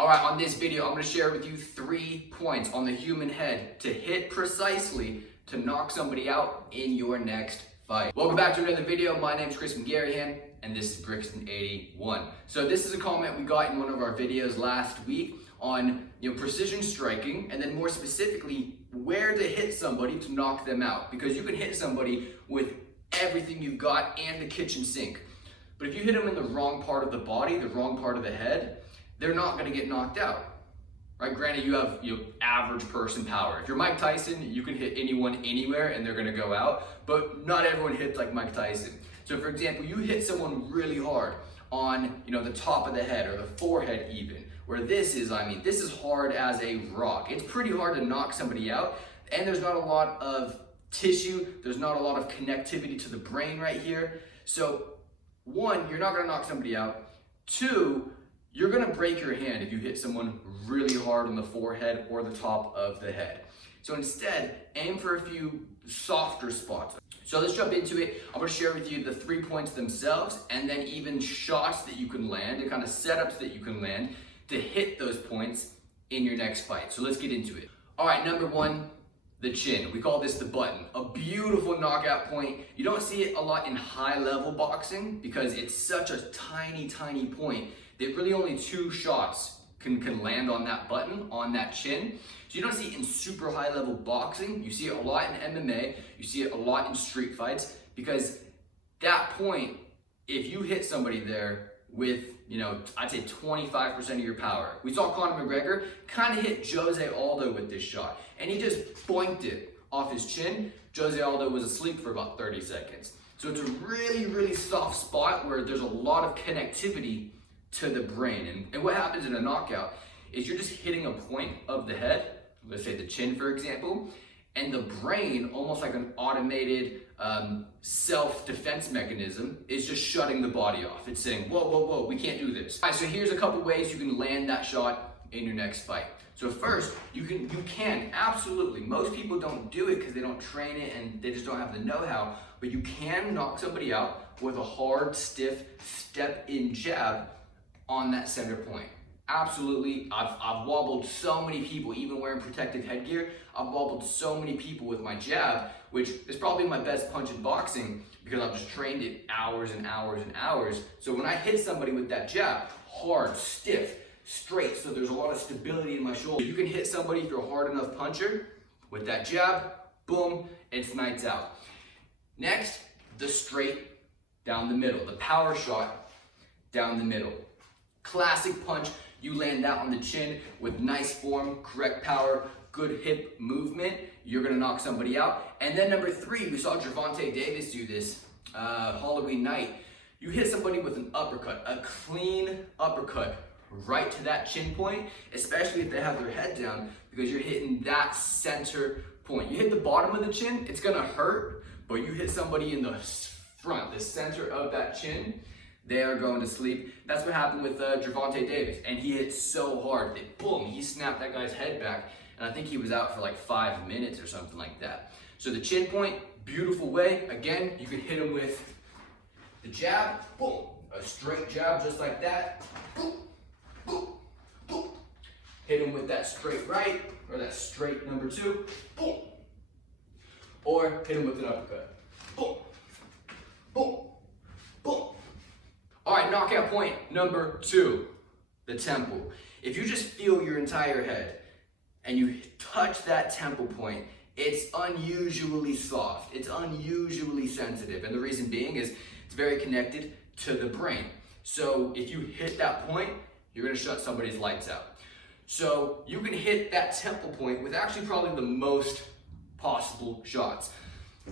All right, on this video, I'm gonna share with you 3 points on the human head to hit precisely to knock somebody out in your next fight. Welcome back to another video. My name is Chris McGarrihan, and this is Brixton81. So this is a comment we got in one of our videos last week on precision striking, and then more specifically, where to hit somebody to knock them out. Because you can hit somebody with everything you've got and the kitchen sink. But if you hit them in the wrong part of the body, the wrong part of the head, they're not gonna get knocked out, right? Granted, you have average person power. If you're Mike Tyson, you can hit anyone anywhere and they're gonna go out, but not everyone hits like Mike Tyson. So for example, you hit someone really hard on the top of the head or the forehead even, where this is hard as a rock. It's pretty hard to knock somebody out, and there's not a lot of tissue, there's not a lot of connectivity to the brain right here. So 1, you're not gonna knock somebody out. 2, you're gonna break your hand if you hit someone really hard on the forehead or the top of the head. So instead, aim for a few softer spots. So let's jump into it. I'm gonna share with you the 3 points themselves, and then even shots that you can land and kind of setups that you can land to hit those points in your next fight. So let's get into it. All right, number 1, the chin. We call this the button. A beautiful knockout point. You don't see it a lot in high level boxing because it's such a tiny, tiny point that really only 2 shots can land on that button, on that chin. So you don't see it in super high level boxing. You see it a lot in MMA. You see it a lot in street fights, because that point, if you hit somebody there with, I'd say 25% of your power. We saw Conor McGregor kind of hit Jose Aldo with this shot, and he just boinked it off his chin. Jose Aldo was asleep for about 30 seconds. So it's a really, really soft spot where there's a lot of connectivity to the brain. And what happens in a knockout is you're just hitting a point of the head, let's say the chin for example, and the brain, almost like an automated self-defense mechanism, is just shutting the body off. It's saying, whoa, whoa, whoa, we can't do this. All right, so here's a couple ways you can land that shot in your next fight. So first, you can absolutely, most people don't do it because they don't train it and they just don't have the know-how, but you can knock somebody out with a hard, stiff, step-in jab on that center point. Absolutely, I've wobbled so many people, even wearing protective headgear. I've wobbled so many people with my jab, which is probably my best punch in boxing because I've just trained it hours and hours and hours. So when I hit somebody with that jab, hard, stiff, straight, so there's a lot of stability in my shoulder. You can hit somebody if you're a hard enough puncher with that jab, boom, it's nights out. Next, the straight down the middle, the power shot down the middle. Classic punch, you land that on the chin with nice form, correct power, good hip movement, you're gonna knock somebody out. And then number 3, we saw Gervonta Davis do this Halloween night. You hit somebody with an uppercut, a clean uppercut right to that chin point, especially if they have their head down, because you're hitting that center point. You hit the bottom of the chin, it's gonna hurt, but you hit somebody in the front, the center of that chin, they are going to sleep. That's what happened with Gervonta Davis, and he hit so hard that boom, he snapped that guy's head back, and I think he was out for like 5 minutes or something like that. So the chin point, beautiful way. Again, you can hit him with the jab, boom, a straight jab just like that, boom, boom, boom. Hit him with that straight right, or that straight number 2, boom. Or hit him with an uppercut, boom, boom, boom. All right, knockout point number 2, the temple. If you just feel your entire head and you touch that temple point, it's unusually soft, it's unusually sensitive. And the reason being is it's very connected to the brain. So if you hit that point, you're gonna shut somebody's lights out. So you can hit that temple point with actually probably the most possible shots.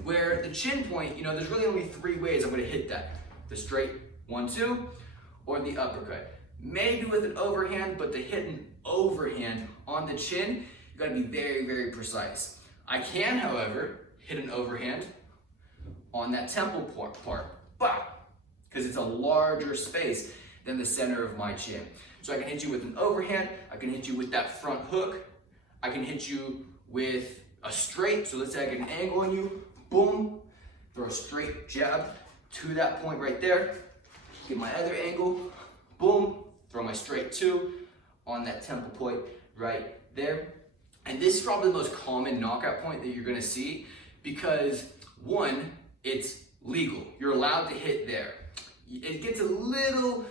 Where the chin point, there's really only 3 ways I'm gonna hit that. The straight 1-2, or the uppercut. Maybe with an overhand, but to hit an overhand on the chin, you gotta be very, very precise. I can, however, hit an overhand on that temple part, but because it's a larger space than the center of my chin. So I can hit you with an overhand, I can hit you with that front hook, I can hit you with a straight, so let's say I get an angle on you, boom, throw a straight jab to that point right there, get my other angle, boom, throw my straight 2 on that temple point right there. And this is probably the most common knockout point that you're gonna see because one, it's legal. You're allowed to hit there. It gets a little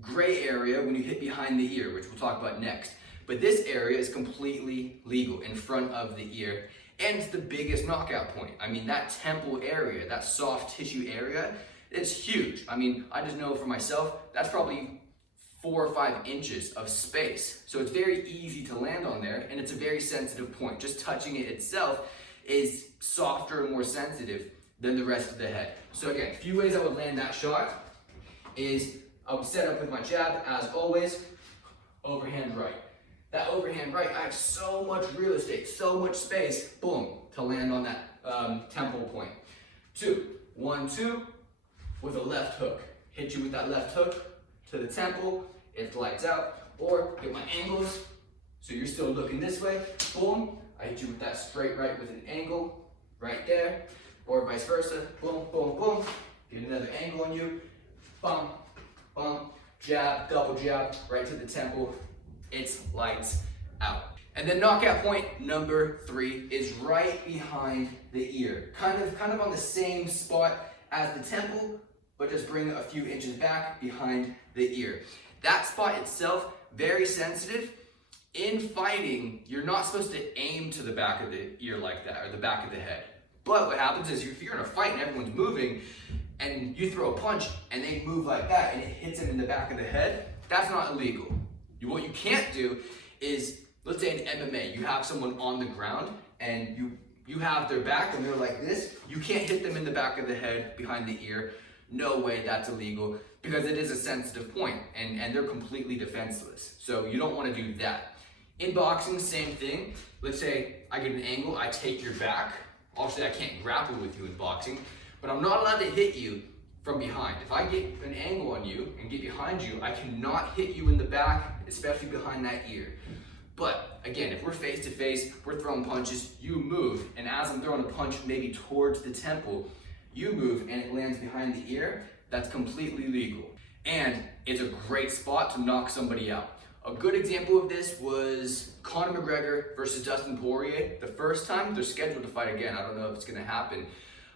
gray area when you hit behind the ear, which we'll talk about next. But this area is completely legal in front of the ear, and it's the biggest knockout point. I mean, that temple area, that soft tissue area, it's huge. I mean, I just know for myself, that's probably 4 or 5 inches of space. So it's very easy to land on there, and it's a very sensitive point. Just touching it itself is softer and more sensitive than the rest of the head. So again, a few ways I would land that shot is I would set up with my jab, as always, overhand right. That overhand right, I have so much real estate, so much space, boom, to land on that temple point. 2, 1, 2, with a left hook. Hit you with that left hook to the temple, it lights out, or get my angles, so you're still looking this way, boom, I hit you with that straight right with an angle, right there, or vice versa, boom, boom, boom, get another angle on you, bum, bum, jab, double jab, right to the temple, it's lights out. And then knockout point number 3 is right behind the ear, kind of on the same spot as the temple, but just bring a few inches back behind the ear. That spot itself, very sensitive. In fighting, you're not supposed to aim to the back of the ear like that, or the back of the head. But what happens is if you're in a fight and everyone's moving, and you throw a punch and they move like that and it hits them in the back of the head, that's not illegal. What you can't do is, let's say in MMA, you have someone on the ground and you have their back and they're like this, you can't hit them in the back of the head, behind the ear. No way, that's illegal, because it is a sensitive point and they're completely defenseless. So you don't want to do that. In boxing, same thing. Let's say I get an angle, I take your back. Obviously I can't grapple with you in boxing, but I'm not allowed to hit you from behind. If I get an angle on you and get behind you, I cannot hit you in the back, especially behind that ear. But again, if we're face to face, we're throwing punches, you move, and as I'm throwing a punch maybe towards the temple, you move and it lands behind the ear, that's completely legal. And it's a great spot to knock somebody out. A good example of this was Conor McGregor versus Dustin Poirier. The first time, they're scheduled to fight again. I don't know if it's gonna happen.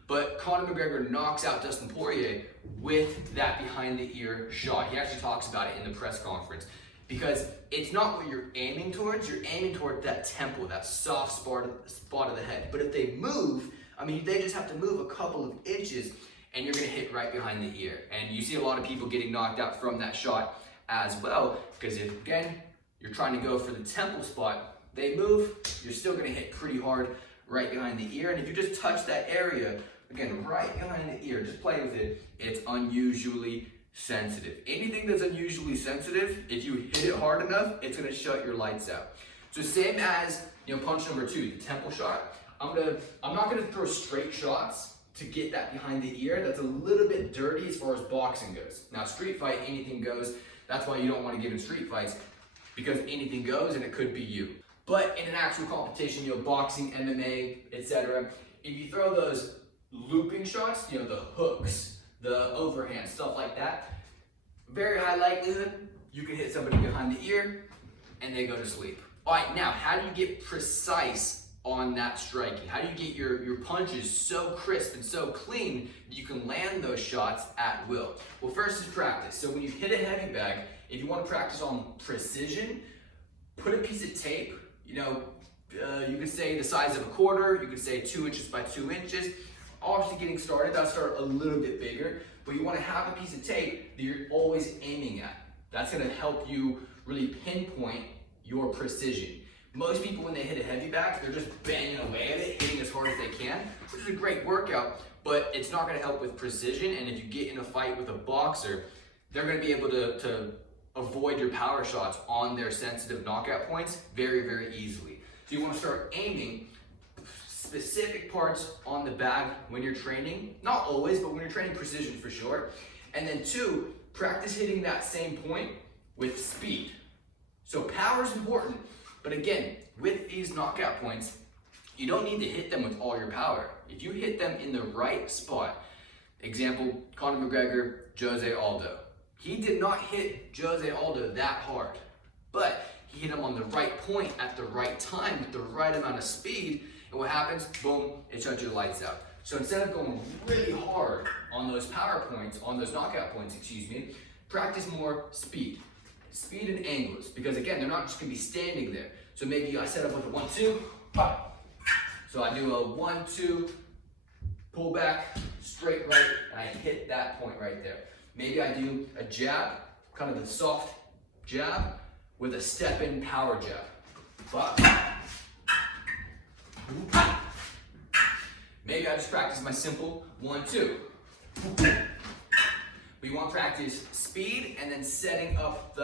But Conor McGregor knocks out Dustin Poirier with that behind the ear shot. He actually talks about it in the press conference. Because it's not what you're aiming towards, you're aiming toward that temple, that soft spot of the head. But if they move, I mean, they just have to move a couple of inches and you're gonna hit right behind the ear. And you see a lot of people getting knocked out from that shot as well, because if, again, you're trying to go for the temple spot, they move, you're still gonna hit pretty hard right behind the ear. And if you just touch that area, again, right behind the ear, just play with it, it's unusually sensitive. Anything that's unusually sensitive, if you hit it hard enough, it's gonna shut your lights out. So same as, punch number 2, the temple shot. I'm not gonna throw straight shots to get that behind the ear. That's a little bit dirty as far as boxing goes. Now, street fight, anything goes. That's why you don't want to get in street fights, because anything goes and it could be you. But in an actual competition, boxing, MMA, etc., if you throw those looping shots, the hooks, the overhand, stuff like that, very high likelihood you can hit somebody behind the ear and they go to sleep. All right, now, how do you get precise on that striking? How do you get your punches so crisp and so clean that you can land those shots at will? Well, first is practice. So when you hit a heavy bag, if you want to practice on precision, put a piece of tape, you could say the size of a quarter, you could say 2 inches by 2 inches. Obviously getting started, that'll start a little bit bigger, but you want to have a piece of tape that you're always aiming at. That's going to help you really pinpoint your precision. Most people, when they hit a heavy bag, they're just banging away at it, hitting as hard as they can, which is a great workout, but it's not going to help with precision. And if you get in a fight with a boxer, they're going to be able to avoid your power shots on their sensitive knockout points very, very easily. So you want to start aiming specific parts on the bag when you're training. Not always, but when you're training precision for sure. And then 2, practice hitting that same point with speed. So power is important. But again, with these knockout points, you don't need to hit them with all your power. If you hit them in the right spot, example, Conor McGregor, Jose Aldo. He did not hit Jose Aldo that hard, but hit them on the right point at the right time with the right amount of speed, and what happens? Boom, it shuts your lights out. So instead of going really hard on those power points, on those knockout points, practice more speed. Speed and angles, because again, they're not just gonna be standing there. So maybe I set up with a 1-2, pop. So I do a 1-2, pull back, straight right, and I hit that point right there. Maybe I do a jab, kind of a soft jab, with a step-in power jab. Pop. Maybe I just practice my simple 1-2. But you want to practice speed and then setting up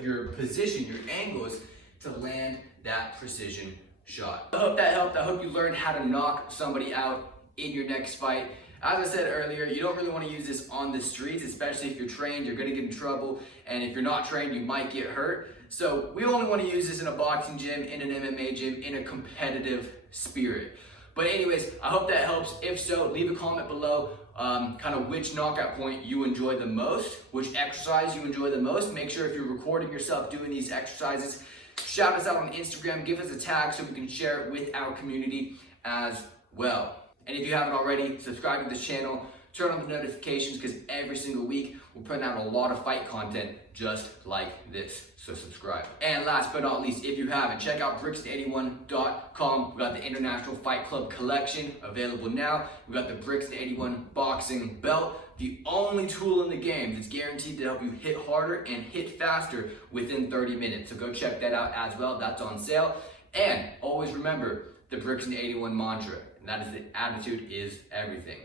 your position, your angles to land that precision shot. I hope that helped. I hope you learned how to knock somebody out in your next fight. As I said earlier, you don't really want to use this on the streets, especially if you're trained, you're going to get in trouble. And if you're not trained, you might get hurt. So we only want to use this in a boxing gym, in an MMA gym, in a competitive spirit. But anyways, I hope that helps. If so, leave a comment below kind of which knockout point you enjoy the most, which exercise you enjoy the most. Make sure if you're recording yourself doing these exercises, shout us out on Instagram, give us a tag so we can share it with our community as well. And if you haven't already, subscribe to this channel, turn on the notifications, because every single week we're putting out a lot of fight content just like this. So subscribe. And last but not least, if you haven't, check out brixton81.com. We got the International Fight Club collection available now. We got the Brixton 81 boxing belt, the only tool in the game that's guaranteed to help you hit harder and hit faster within 30 minutes. So go check that out as well. That's on sale. And always remember the Brixton 81 mantra, and that is the attitude is everything.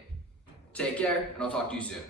Take care, and I'll talk to you soon.